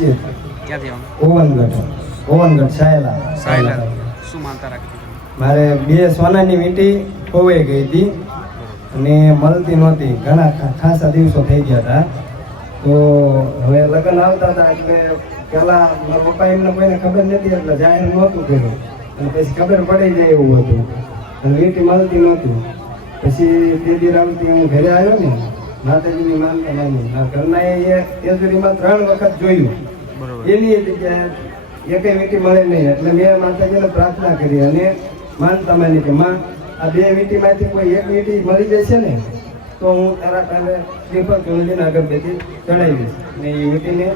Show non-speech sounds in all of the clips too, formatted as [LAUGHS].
હજી ક્યાંથી આવો? ઓવનગઢ ઓવનગઢ સાયલા. સાયલા. શું માનતા રાખી મારે બે સોનાની વીંટી ખોવાઈ ગઈ હતી અને મળતી નહોતી. ઘણા ખાસા દિવસો થઈ ગયા હતા. તો હવે લગ્ન આવતા હતા એટલે પેલા મારા પપ્પા એમને કોઈને ખબર નથી એટલે જાહેર નહોતું કર્યું. અને પછી ખબર પડી જાય એવું હતું. અને વીંટી મળતી નહોતી. પછી તે દી રામથી હું ઘરે આવ્યો ને માતાજીની માનતા માની મારા ઘરના એ તેજુરીમાં ત્રણ વખત જોયું. એની જગ્યાએ એકે વીંટી મળે નહીં. એટલે મેં માતાજીને પ્રાર્થના કરી અને માનતા માની કે માં આ બે વીંટીમાંથી કોઈ એક વીંટી મળી જશે ને તો હું તારા પાસે શ્રીફળ આગળ બેથી ચડાવીશ ને એ વીંટીને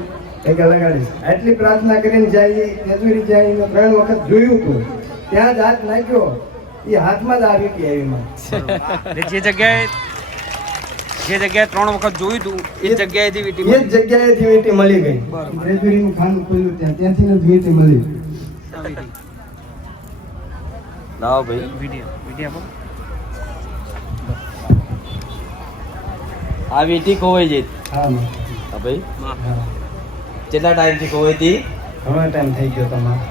પગે લગાડીશ. આટલી પ્રાર્થના કરીને જાય તેજુરી જાય ત્રણ વખત જોયું હતું ત્યાં જ હાથ નાખ્યો એ હાથમાં જ આવી હતી એવીમાં જે જગ્યાએ જે જગ્યાએ ત્રણ વખત જોયું હતું એ જગ્યાએથી વીંટી એ જ જગ્યાએથી વીટી મળી ગઈ. તેજુરીનું ખાનું ખુલ્યું ત્યાં. ત્યાંથી જ વીટી મળી. લાવો ભાઈ. વીડિયો વીડિયો આપો. આ વીટી ખોવાઈ જઈ. હા હા ભાઈ. કેટલા ટાઈમ ટાઈમથી ખોવાઈ હતી? ઘણો ટાઈમ થઈ ગયો તમારે.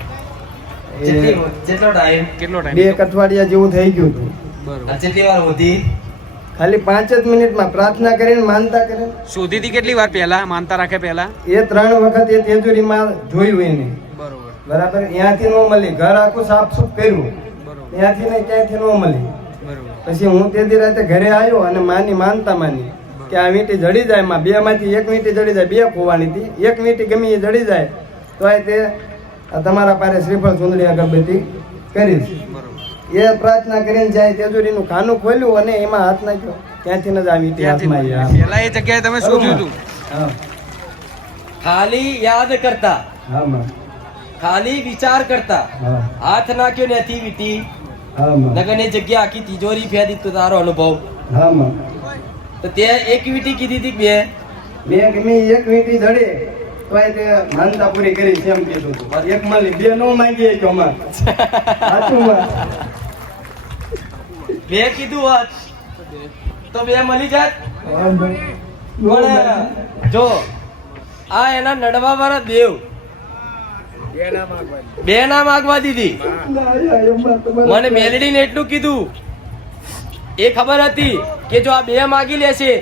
કેટલો ટાઈમ? કેટલો ટાઈમ? બે અઠવાડિયા જેવું થઈ ગયું હતું. બરોબર. કેટલી વાર હોતી? ખાલી પાંચ જ મિનિટમાં પ્રાર્થના કરીને માનતા કરીને શોધી હતી કેટલી વાર પહેલા? માનતા રાખે પહેલા? એ ત્રણ વખત એ તેજુરીમાં જોયું એને. બરોબર. બરાબર? ત્યાંથી ન મળી. ઘર આખું સાફ સુફ કર્યું ત્યાંથી ને ક્યાંયથી ન મળી. પછી હું તે રાતે ઘરે આવ્યો અને માની માનતા માની કે આ વીંટી જડી જાય માં બે માંથી એક વીંટી જડી જાય બે ખોવાની હતી. એક વીંટી ગમે એ જડી જાય તો આ તે તમારા પાસે શ્રીફળ સુંદરી અગરબત્તી કરીશ એ પ્રાર્થના કરીને જાય તેજુરીનું ખાનું ખોલ્યું અને એમાં હાથ નાખ્યો. ત્યાંથી જ આવી હાથમાં આવી. એ જગ્યાએ તમે શોધ્યું હતું ખાલી યાદ કરતા. ખાલી વિચાર કરતા. હાથ નાખ્યો ને હતી વીતી લગન એ જગ્યા આખી તિજોરી ફેરી તો તારો અનુભવ. તો તે એક વીટી કીધી હતી બે? બે મેં એક વીટી ધડે માનતા પૂરી કરી એમ કીધું એક મળી બે નો માંગીએ કે અમારે સાચું બે કીધું હોત તો બે મળી જાત. નો જો, આ એના નડવા વાળા દેવ. બે ના માગવા દીધી. મને મેલડી મેલડીને એટલું કીધું. એ ખબર હતી કે જો આ બે માગી લેશે,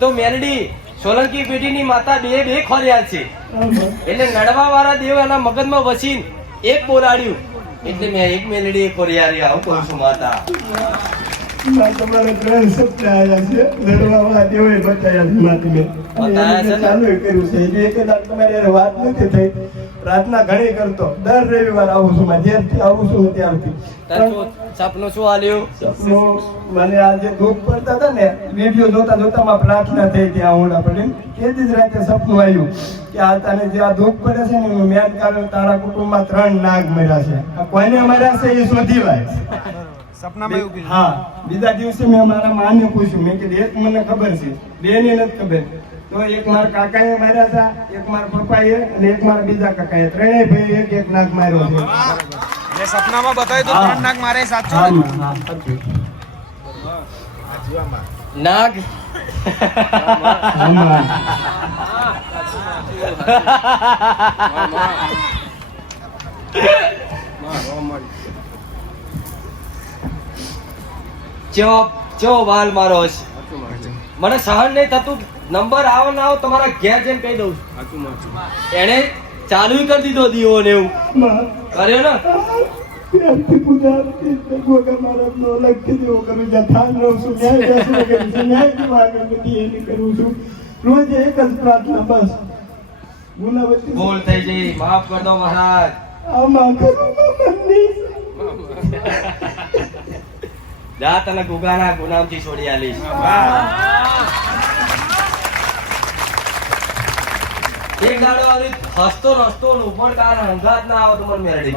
તો મેલડી સોલંકી પેઢીની માતા બે બે ખોર્યા છે. એટલે નડવા વાળા દેવ એના મગજમાં વસીને એક બોલાડ્યું. એટલે મેં એક મેલડી એક ખોરિયારી આવું કહું છું માતા. તમારે ત્રણ આવ્યા છે. બતાવ્યા છે માથી મેં. કર્યું છે. વાત નથી થઈ. પ્રાર્થના ઘણી કરતો. દર રવિવાર આવું છું. જ્યારથી આવું છું ત્યારથી. સપનું શું આલ્યું સપનું મને આ જે દુઃખ પડતા હતા ને વીડિયો જોતા જોતા માં પ્રાર્થના થઈ ત્યાં હોડા પડી તે જ રાતે સપનું આવ્યું કે આ તને જે આ દુઃખ પડે છે ને મેન કારણ તારા કુટુંબમાં ત્રણ નાગ મર્યા છે. કોઈને કોને મર્યા છે? એ શોધી લાય સપનામાં એવું કીધું. હા બીજા દિવસે મેં મારા માને પૂછ્યું. મેં કીધું એક મને ખબર છે. બે ને નથી ખબર. તો એક મારા કાકાએ માર્યા હતા એક મારા પપ્પાએ અને એક મારા બીજા કાકાએ. ત્રણેય ભાઈ એક એક નાગ માર્યો છે. જે સપનામાં બતાવ્યું તો ત્રણ નાક મારે સાચું? હા, ને? હા, સાચું. ચો ચો વાલ મારો હશે. મને સહન નહીં થતું. નંબર આવો ના આવો તમારા ઘેર જેમ કહી દઉં છું. એને ચાલુ કરી દીધો દીવો ને એવું. કર્યો ને? રોજ એક જ પ્રાર્થના બસ ભૂલ થઈ ગઈ. માફ કર દો મહારાજ આમાં કરું મંદિર જા તને ગુગાના ગુનામથી છોડી આલીશ. એક દાડો આવી હસતો નસતો ને ઉપર કાર હંગાત ના આવો તો મને મેરડી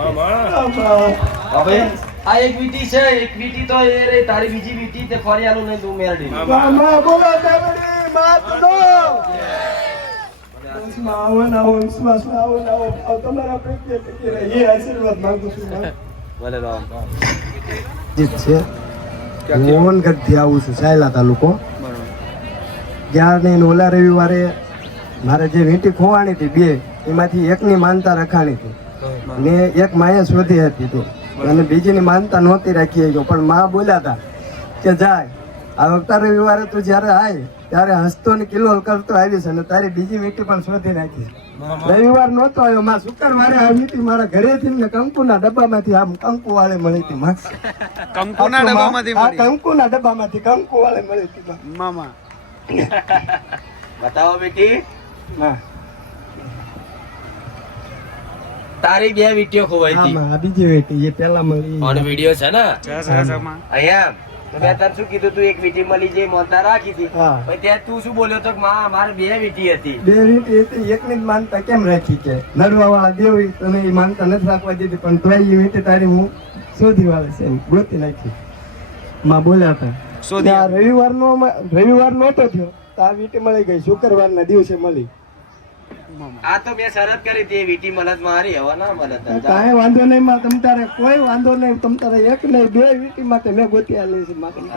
હવે આ એક વીટી છે એક વીટી તો એ રે તારી બીજી વીટી તે ફરિયાનું ને તું મેરડી મામા બોલો દેવડી માત દો. વંશમાં આવો ને આવો વિશ્વાસમાં આવો ને આવો. તમારા પ્રત્યે એ આશીર્વાદ માંગુ છું ભલે રામ. જીત છે. મોહનગઢથી આવું છું સાયલા તાલુકો. જ્ઞાન ઓલા રવિવારે મારે જે વીંટી ખોવાણી હતી બે એમાંથી એકની માનતા રખાણી હતી. ને એક માએ શોધી હતી તો. અને બીજીની માનતા નહોતી રાખી પણ મા બોલ્યા હતા કે જાય આ આવતા રવિવારે તું જ્યારે આય ત્યારે હસતો ને કિલોલ કરતો આવીશ અને તારી બીજી વીંટી પણ શોધી નાખી રવિવાર નહોતો આવ્યો માં શુક્રવારે આવી હતી મારા ઘરેથી ને કંકુના ડબ્બામાંથી આમ કંકુ વાળે મળી હતી માં. કંકુના ડબ્બામાંથી મળી. કંકુના ડબ્બામાંથી કંકુ વાળે મળી હતી મામા. બતાવો બેટી. હા. તારી બે વીટીઓ ખોવાઈ હતી. આ બીજી વીટી એ પેલા મળી ઓન વિડિયો છે ને? અહીંયા મેં તને શું કીધું તું એક વીટી મળી જઈ માનતા રાખી હતી. પછી ત્યાં તું શું બોલ્યો તો માં મારે બે વીટી હતી. બે વીટી હતી એકની જ માનતા કેમ રાખી કે? નડવા વાળા દેવી તને એ માનતા નથી રાખવા દીધી પણ તો એ વેટી તારી હું શોધી વાળે છે એમ ગોતી નાખી. માં બોલ્યા હતા. શોધી. ને આ રવિવારનો અમા- રવિવાર નહોતો થયો તો આ વીટી મળી ગઈ શુક્રવારના દિવસે મળી. આ તો મેં શરત કરી હતી એ વીટી મલત મારી હવે ના મલત કાંઈ વાંધો નહીં માં તમ તારે કોઈ વાંધો નહીં તમ તારે એક નહીં બે વીટી માટે મેં ગોતી આલી છે માં તમ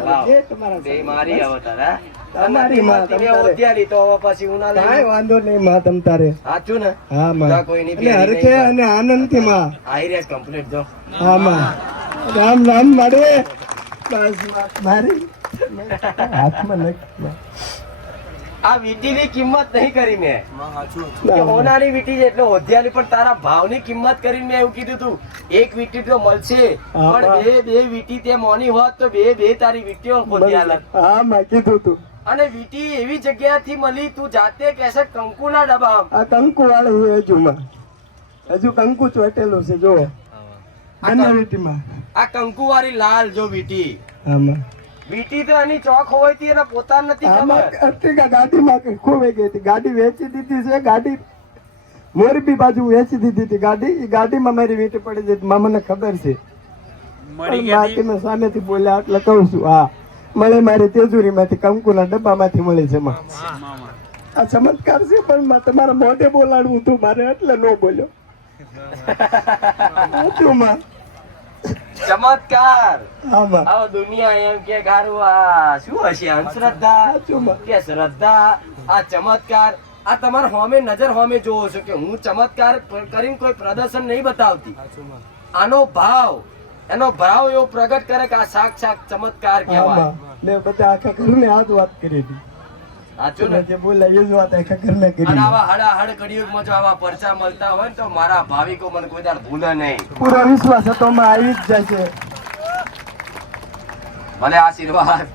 તમારા બે મારી હવે તારા તમારી માં મેં ઓત્યારી તો હવે પછી કાંઈ વાંધો નહીં માં તમ તારે. સાચું ને? હા માં. ના, કોઈની અને હરખે નહીં. અને આનંદથી માં. આઈ કમ્પ્લીટ જો. હા માં. રામ રામ મારે બસ મારી. હાથમાં નથી માં. આ વીટીની કિંમત નહીં કરી મેં કે ઓનાની વીટી છે એટલે હોદ્યાની પણ તારા ભાવની કિંમત કરીને મેં એવું કીધું તું એક વીટી તો મળશે. પણ બે બે વીટી તે મોની હોત તો બે બે તારી વીટીઓ હોદ્યા હા માં કીધું તું. અને વીટી એવી જગ્યાથી મળી તું જાતે કહેશે કંકુના ડબ્બા આ કંકુ વાળે હજુ માં હજુ કંકુ ચોટેલો છે જો આ વીટીમાં. આ કંકુ વાળી લાલ જો વીટી. હા વીટી તો એની ચોક હોય હતી એને પોતાને નથી ખબર. અર્ટિગા ગાડીમાં ખોવાઈ ગઈ હતી? ગાડી વેચી દીધી છે ગાડી મોરબી બાજુ વેચી દીધી હતી ગાડી. એ ગાડીમાં મારી વીંટી પડી જતી માં મને ખબર છે. મળી પણ મેં સામેથી બોલ્યા એટલે કહું છું હા. મળે મારી તેજુરીમાંથી કંકુના ડબ્બામાંથી મળે છે આ ચમત્કાર છે પણ માં તમારા મોઢે બોલાડવું હતું મારે એટલે ન બોલ્યો. [LAUGHS] હતું માં? ચમત્કાર! આવો દુનિયા એમ કે ગારવા આ શું હશે? અંધશ્રદ્ધા? કે શ્રદ્ધા? આ ચમત્કાર. આ તમારા હોમે નજર હોમે જોવો છો કે હું ચમત્કાર કરીને કોઈ પ્રદર્શન નહીં બતાવતી. આનો ભાવ એનો ભાવ એવો પ્રગટ કરે કે આ સાક્ષાત ચમત્કાર કહેવાય. મેં બધા આખા ઘરને આ જ વાત કરી હતી. સાચું ને? જે બોલ્યા જ વાત આખા ઘરને કરી અને આવા હડા હડ કડિયુગમાં જો આવા પરચા મળતા હોય તો મારા ભાવિકો મને કોઈ દાડ ભૂલે નહીં. પૂરો વિશ્વાસ હતો માં આવી જ જશે. ભલે આશીર્વાદ.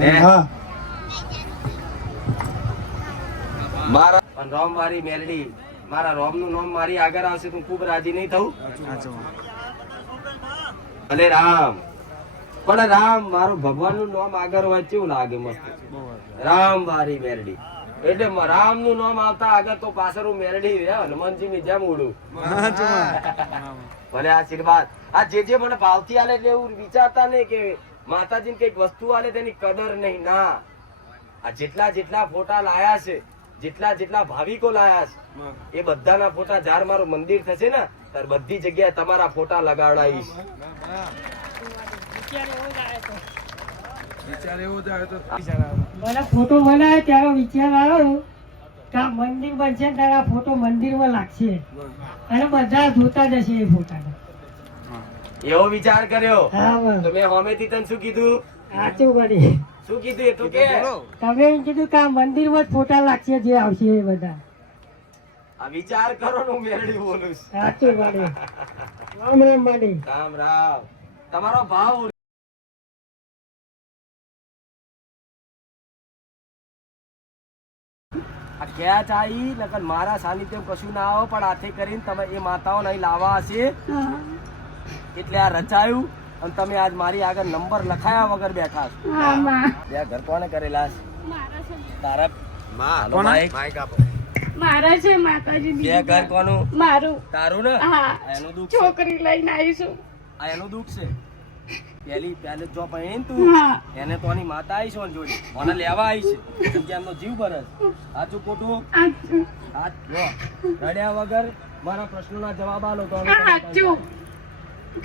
લે. મારા પણ રોમ મારી મેલડી મારા રોમનું નામ મારી આગળ આવશે તો હું ખૂબ રાજી નહીં થવું ભલે રામ. પણ રામ, મારું ભગવાનનું નામ આગળ હોય કેવું લાગે મસ્ત. રામ વારી મેરડી. એટલે રામનું નામ આવતા આગળ તો પાછળ મેરડી રે હનુમાનજી ની જેમ ઉડું. ભલે આશીર્વાદ આ જે જે મને ભાવથી આલે એટલે એવું વિચારતા નહીં કે માતાજી કંઈક વસ્તુ આલે તેની કદર નહીં. ના. આ જેટલા જેટલા ફોટા લાયા છે, જેટલા જેટલા ભાવિકો લાયા છે, એ બધાના ફોટા, જાર મારું મંદિર થશે ને ત્યારે બધી જગ્યાએ તમારા ફોટા મને ફોટો બનાવે ત્યારે વિચાર આવ્યો કે આ મંદિર બનશે ત્યારે આ ફોટો મંદિરમાં લાગશે. અને બધા જોતા જશે એ ફોટાને. એવો વિચાર કર્યો. તો મેં હોમેથી તને શું કીધું? સાચું કરી શું કીધું એ તો કે? તમે એમ કીધું કે આ મંદિરમાં જ ફોટા લાગશે જે આવશે એ બધા. આ વિચાર કરો ને હું મેરડી બોલું સાચું વાડી રામ રામ માડી રામ રામ. તમારો ભાવ ક્યાં ચાઈ લગન મારા સાનિધ્યમ કશું ના આવો પણ આથી કરીને તમે એ માતાઓને અહીં લાવવા હશે. એટલે આ રચાયું અને તમે આજ મારી આગળ નંબર લખાયા વગર બેઠા છો. બે ઘર કોને કરેલા છે? તારા. મારા છે માતાજી બે ઘર કોનું? મારું. તારું ને? એનું દુઃખ છે. છોકરી લઈને આવીશું. આ એનું દુઃખ છે? પેલી પેલે જો પહેરી તું. એને તો આની માતા આવી છે જોડે. મને લેવા આવી છે. કેમ એમનો જીવ બરસ સાચું ખોટું? હાથ જો. રડ્યા વગર મારા પ્રશ્નોના જવાબ આલો તો સાચું.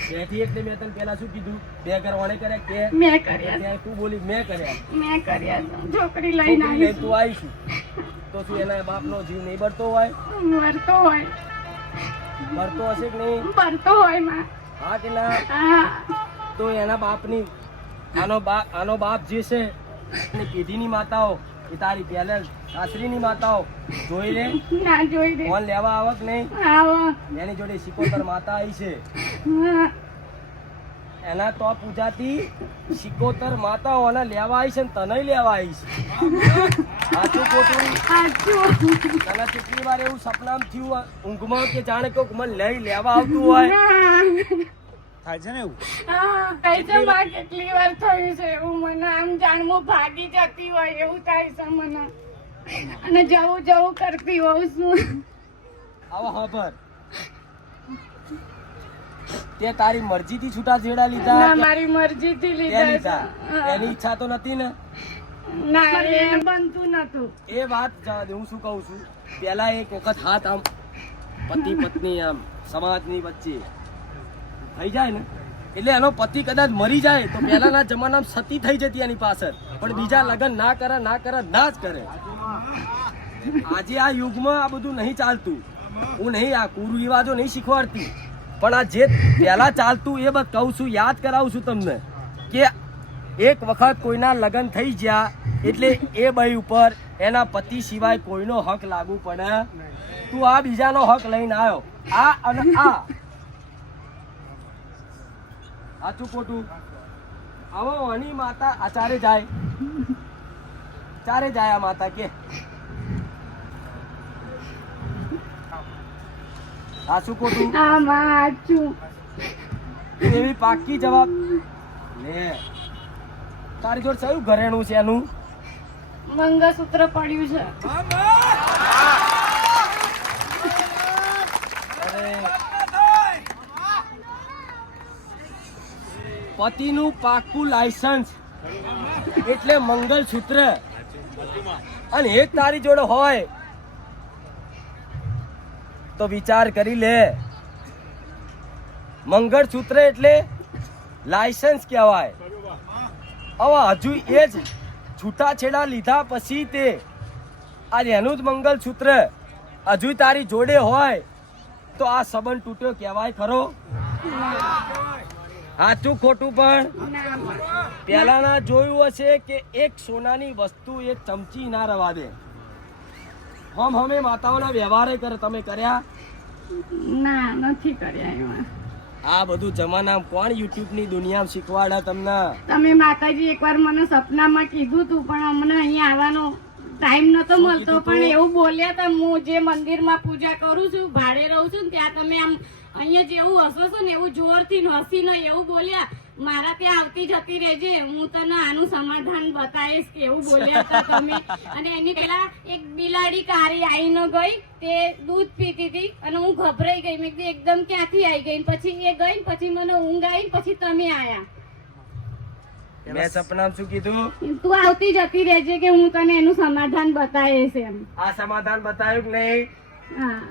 બેઠી એટલે મેં તને પેલા શું કીધું? બે ઘર ઓણે કર્યા કે મેં કર્યા. તું બોલી મેં કર્યા. મેં કર્યા. છોકરી લઈને લઈને તું આવીશું આવીશું. તો શું એના બાપનો જીવ નહીં બળતો હોય? મરતો હોય. મરતો હશે કે નહીં? મરતો હોયમાં. હા કે ના? હા. તો એના બાપની આનો બાપ આનો બાપ જે છે એની પેઢીની માતાઓ એ તારી પહેલે સાસરીની માતાઓ જોઈ લે. ના જોઈ દે ફોન લેવા આવક નહીં. આવો. એની જોડે સિકોતર માતા આવી છે. એના તો પૂજાતી સિકોતર માતાઓને લેવા આવી છે ને તને લેવા આવી છે. સાચું ખોટું? તને કેટલી વાર એવું સપનામ થયું ઊંઘમાં કે જાણે કોક મને લઈ લેવા આવતું હોય? થાય છે ને એવું? હા છે માં કેટલી વાર થયું છે એવું મને આમ જાણવું ભાગી જતી હોય એવું થાય છે મને. અને જવું જવું કરતી હોઉં છું. આવો ખબર તે તારી મરજીથી છૂટા છેડા લીધા ના મારી મરજીથી લીધા એની ઈચ્છા તો નથી ને? ના એ બનતું નતું. એ વાત હું શું કહું છું? પેલા એક વખત હાથ આમ પતિ પત્ની આમ સમાજની વચ્ચે થઈ જાય ને? એટલે એનો પતિ કદાચ મરી જાય તો પહેલાના જમાનામાં સતી થઈ જતી એની પાછળ. પણ બીજા લગ્ન ના કરે ના કરે, ના જ કરે. આજે આ યુગમાં આ બધું નહીં ચાલતું. હું નહીં આ કુરિવાજો નહીં શીખવાડતી. પણ આ જે પહેલાં ચાલતું એ બસ કહું છું, યાદ કરાવું છું તમને કે એક વખત કોઈના લગ્ન થઈ ગયા એટલે એ બઈ ઉપર એના પતિ સિવાય કોઈનો હક લાગુ પડે. તું આ બીજાનો હક લઈને આવ્યો. આ અને આ સાચું ખોટું? આવો અની માતા આ ચારે જાય. ચારે જાય આ માતા કે. સાચું ખોટું? એવી પાકી જવાબ? લે. તારી જોડે કયું ઘરેણું છે એનું? મંગળસૂત્ર પડ્યું છે. પતિનું પાકું લાયસન્સ એટલે મંગલસૂત્ર. અને એક તારી જોડે હોય, તો વિચાર કરી લે. મંગળસૂત્ર એટલે લાયસન્સ કહેવાય. હવે હજુ એ જ છૂટાછેડા લીધા પછી તે, આ એનું જ મંગળસૂત્ર હજુ તારી જોડે હોય, તો આ સંબંધ તૂટ્યો કહેવાય ખરો. સાચું ખોટું પણ. ના જોયું હશે કે એક સોનાની વસ્તુ એક ચમચી ના રવા દે. હમ હમે માતાઓના વ્યવહારે કરે તમે કર્યા? ના નથી કર્યા એમાં. આ બધું જમાનામાં કોણ યુટ્યુબની દુનિયામાં શીખવાડે તમને? તમે માતાજી એકવાર મને સપનામાં કીધું તું પણ અમને અહીંયા આવવાનો ટાઈમ નતો મળતો. પણ એવું બોલ્યા તા હું જે મંદિરમાં પૂજા કરું છું ભાડે રહું છું ને ત્યાં તમે આમ અહીંયા જેવું હસો છો ને એવું જોરથી ને હસીને એવું બોલ્યા મારા ત્યાં આવતી જતી રહેજે હું તને આનું સમાધાન બતાવીશ કે એવું બોલ્યા હતા તમે. અને એની પેલા એક બિલાડી કારી આવીને ગઈ તે દૂધ પીતી હતી અને હું ગભરાઈ ગઈ. મેં એકદમ ક્યાંથી આવી ગઈ? પછી એ ગઈ પછી મને ઊંઘ આવી પછી તમે આયા. મેં સપનામાં શું કીધું? તું આવતી જતી રહેજે કે હું તને એનું સમાધાન બતાવીશ એમ. આ સમાધાન બતાવ્યું કે નહીં? હા.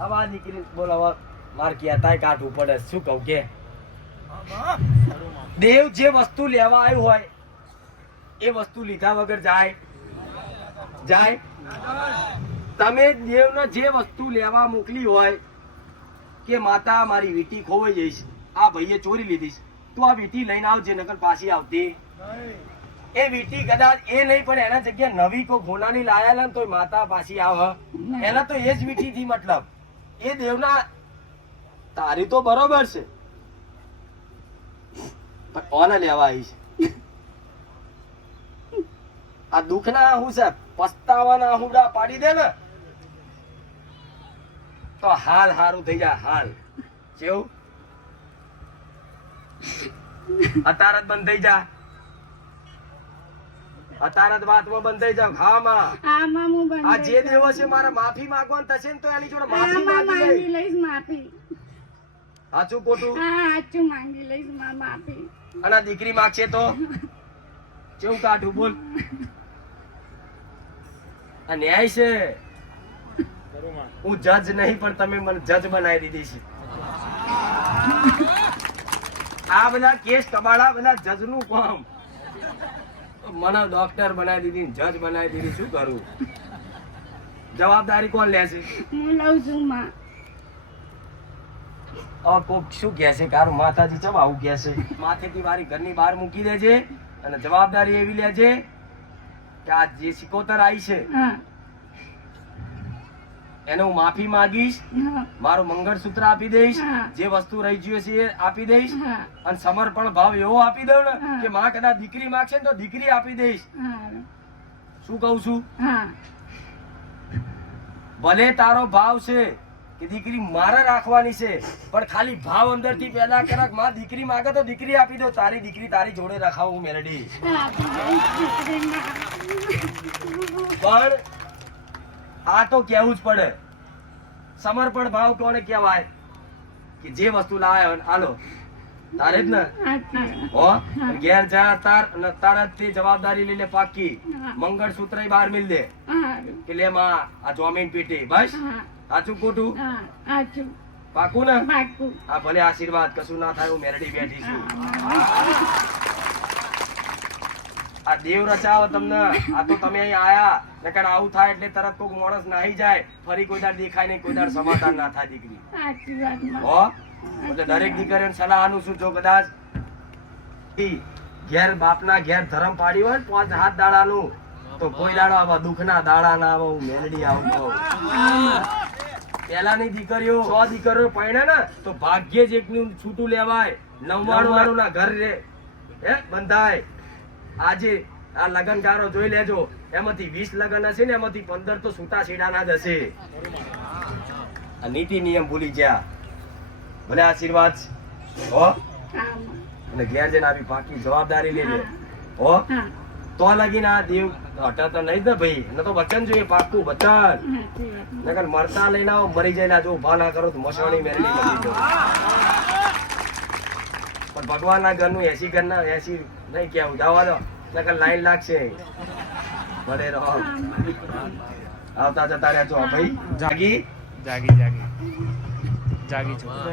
હવે આ દીકરી બોલાવા માર કહેતાય કાઢવું પડે. શું કહું કે? દેવ જે વસ્તુ લેવા આવ્યું હોય એ વસ્તુ લીધા વગર જાય. જાય. તમે દેવને જે વસ્તુ લેવા મોકલી હોય કે માતા મારી વીટી ખોવાઈ જઈશ આ ભાઈએ ચોરી લીધી છે. તું આ વીટી લઈને આવજે નકર પાછી આવતી. એ વીટી કદાચ એ નહીં પણ એના જગ્યાએ નવી કોઈ ગોનાની લાયા ને તોય માતા પાછી આવ એના તો એ જ વીટી થી મતલબ. એ દેવના તારી તો બરોબર છે. પણ કોને લેવા આવી છે? આ દુઃખના હું છે પસ્તાવાના હુડા પાડી દે ને. તો હાલ હારું થઈ જાય હાલ. કેવું [LAUGHS] અતારત બંધ થઈ જા. અત્યારે જ બંધાઈ જાવ. હા માં. હા માં હું બંધ આ જે દેવો છે મારે માફી માંગવાનું થશે ને તો એની જોડે માફી માંગી માંગી લઈશ માફી. સાચું ખોટું? હા સાચું માંગી લઈશમાં માફી. અને દીકરી માગશે તો? કેવું કાઢું બોલ. આ ન્યાય છે. હું જજ નહીં પણ તમે મને જજ બનાવી દીધી છે. આ બધા કેસ કબાડા બધા જજનું કામ. મને ડોક્ટર બનાવી દીધી જજ બનાવી દીધી શું કરું? જવાબદારી કોણ લેશે? હું લઉં છું માં. હવે કોક શું કહે છે? કારું માતાજી ચમ આવું કહે છે? માથેથી વારી ઘરની બહાર મૂકી દેજે અને જવાબદારી એવી લેજે કે આ જે સિકોતર આવી છે એને હું માફી માંગીશ મારું મંગળસૂત્ર આપી દઈશ જે વસ્તુ રહી ગયું છે એ આપી દઈશ અને સમર્પણ ભાવ એવો આપી દઉં ને કે માં કદાચ દીકરી માગશે ને તો દીકરી આપી દઈશ. શું કહું છું? ભલે તારો ભાવ છે કે દીકરી મારે રાખવાની છે પણ ખાલી ભાવ અંદરથી પેદા કરાકમાં દીકરી માગે તો દીકરી આપી દો તારી દીકરી તારી જોડે રખાવું મેલડી. પણ આ તો કેવું જ પડે. સમર્પણ ભાવ કોને કહેવાય? કે જે વસ્તુ લાવે હાલો. તારે જ ને? ઓ ઘેર જા તાર અને તારત તે જવાબદારી લઈ લે પાકી મંગળ મંગળસૂત્ર બહાર મિલ દે હા. કે લે માં આ જોમીન પીટી. બસ? સાચું ખોટું? સાચું. પાકું ને? પાકું. આ ભલે આશીર્વાદ કશું ના થાય હું મેરડી બેઠી છું. આ દેવ રચાવ તમને. આ તો તમે અહીં આયા. નકર આવું થાય એટલે તરત કોક માણસ નાહી જાય. ફરી કોઈ દાડ દેખાય નહીં કોઈ દાડ સમાધાન ના થાય દીકરી. હો? એટલે દરેક દીકરીને સલાહ આનું છું જો કદાચ ઘેર બાપના ઘેર ધરમ પાડી હોય ને પાંચ હાથ દાડાનું તો કોઈ દાડો આવા દુઃખના દાડા ના આવો હું મેલડી આવું કહું. પેલાની દીકરીઓ સો દીકરીઓ પરણે ને તો ભાગ્યે જ એકનું છૂટું લેવાય. નવ્વાણું વાળું ના ઘર રે હે બંધાય. આજે આ લગનકારો જોઈ લેજો. એમાંથી વીસ લગન હશે ને એમાંથી પંદર તો છૂટા છેડાના જ હશે. આ નીતિ નિયમ ભૂલી ગયા. ભલે આશીર્વાદ. હો. અને ઘેર જઈને આવી પાકી જવાબદારી લઈ લે હો? તો લગીને આ દેવ હટા તો નહીં ને ભાઈ. ન તો વચન જોઈએ, પાકું વચન. નકર મરતા લઈને આવો, મરી જાય જો ઊભા ના કરો તો મસવાણી મેરી પણ ભગવાન પણ ભગવાનના ઘરનું એસી ઘરના એસી નહીં કેવું જવા દો. નકર લાઈન લાગશે. ભલે રહો. આવતા જતા રહ્યા છો ભાઈ. જાગી. જાગી જાગી. જાગી છો.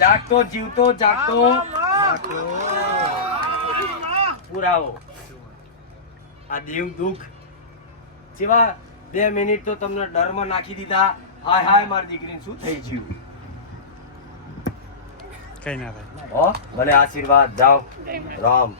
જાગતો જીવતો જાગતો. પુરાવો. આ દેવ દુઃખ. જેવા બે મિનિટ તો તમને ડરમાં નાખી દીધા. હાય હાય મારી દીકરીને શું થઈ ગયું? કઈ ના થાય. ભલે આશીર્વાદ જાઓ. રામ.